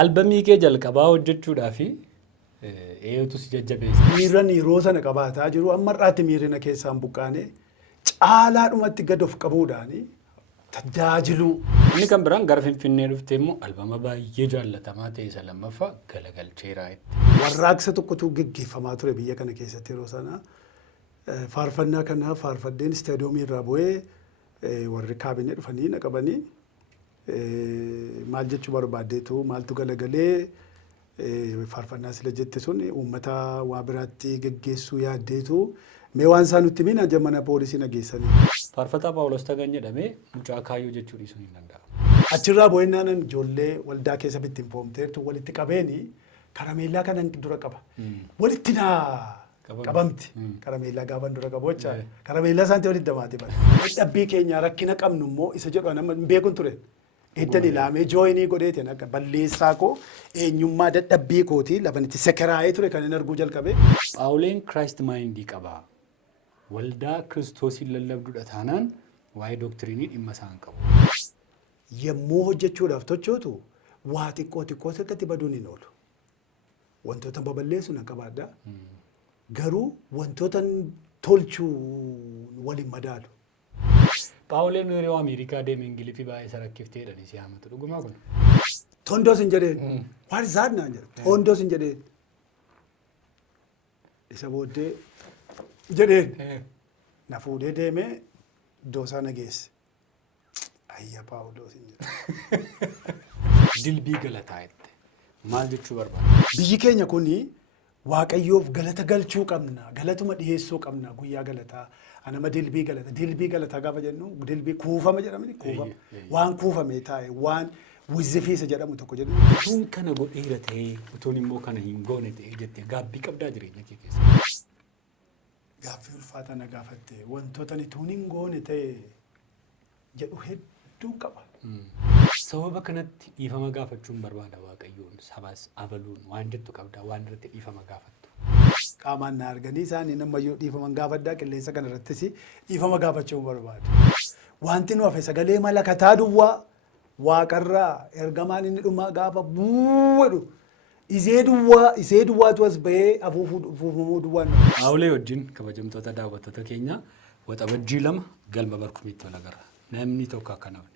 Albamii kee jalqabaa hojjechuudhaa fi eeyotu si jajjabeessa. Miirran yeroo sana qabaataa jiru amma irraatti miirrina keessaan buqqaane caalaadhumatti gad of qabuudhaani tajaajiluu. Inni kan biraan gara Finfinnee dhuftee immoo albama baay'ee jaallatamaa ta'e isa lammaffaa galagalcheeraa itti. Warraaqsa tokkotu geggeeffamaa ture biyya kana keessatti yeroo sana. Faarfannaa kana faarfaddeen istaadiyoomii irraa bu'ee warri kaabinee dhufanii naqabanii maal jechuu barbaaddeetu maaltu galagalee faarfannaa sila jette sun uummata waa biraatti geggeessuu yaaddeetu mee waan isaan nutti mina jamana poolisii nageessanii. Faarfataa Phaawuloos Tageny jedhamee mucaa kaayyoo jechuu dhiisuun hin danda'amu. Achirraa bu'ennaan ijoollee waldaa keessa bittinfoomteertu walitti qabeeni karameellaa kanan dura qaba. Walitti naa qabamti. Karameellaa gaafa dura qabu jecha karameellaa isaanti walitti damaate bara. Dadhabbii keenya rakkina qabnu immoo isa jedhu nama beekun ture. Eddan ilaamee jooyinii godheeti akka balleessaa koo eenyummaa dadhabbii kooti lafanitti sekeraa'ee ture kan hin arguu jalqabe. Phaawuleen Kiraayist maayindii qaba. Waldaa Kiristoosiin lallabduudha taanaan waa'ee doktiriinii dhimma isaan qabu. Yemmuu hojjechuudhaaf tochootu waa xiqqoo xiqqatti baduun hin oolu. Wantoota baballeessu nan qabaadha. Garuu wantoota tolchuu waliin madaalu. Phaawuleen yeroo Ameerikaa deeme Ingiliffii baay'ee isa rakkiftee jedhanii si haamatu dhugumaa kun. Tondoos hin jedheen. Waan isaan naan jedhu. Tondoos hin jedheen. Isa booddee jedheen. Na fuudhee deemee iddoo isaa na geesse. Ayya Phaawuloos hin jedhu. Dilbii galataa jette. Maal jechuu barbaada? Biyyi keenya kuni Waaqayyoof galata galchuu qabna. Galatuma dhiyeessuu qabna guyyaa galataa. Anama dilbii galataa gaafa jennu dilbii kuufama jedhamani kuufama. Waan kuufame taa'e waan wizzifiisa jedhamu tokko jedhu. Utuun kana godheera ta'ee utuun immoo kana hin goone ta'ee jettee gaabbii qabdaa jireenya kee keessa. Gaaffii ulfaataa na gaafatte wantoota utuun hin goone ta'e jedhu hedduu qaba. Sababa kanatti dhiifama gaafachuun barbaada Waaqayyoon sabaas abaluun waan jettu qabdaa waan irratti dhiifama gaafattu. Qaamaan na arganii isaanii nammayyuu dhiifama gaafaddaa qilleensa kana irrattis dhiifama gaafachuu barbaadu. Wanti nu hafe sagalee malakataa duwwaa waaqarraa ergamaan inni dhumaa gaafa bu'edhu isee duwwaatu as bahee afuufamuu duwwaan. Phaawulee wajjin kabajamtoota daawwattoota keenya waxabajjii 2 galma barkumiitti wal agarra. Namni tokko akka namni.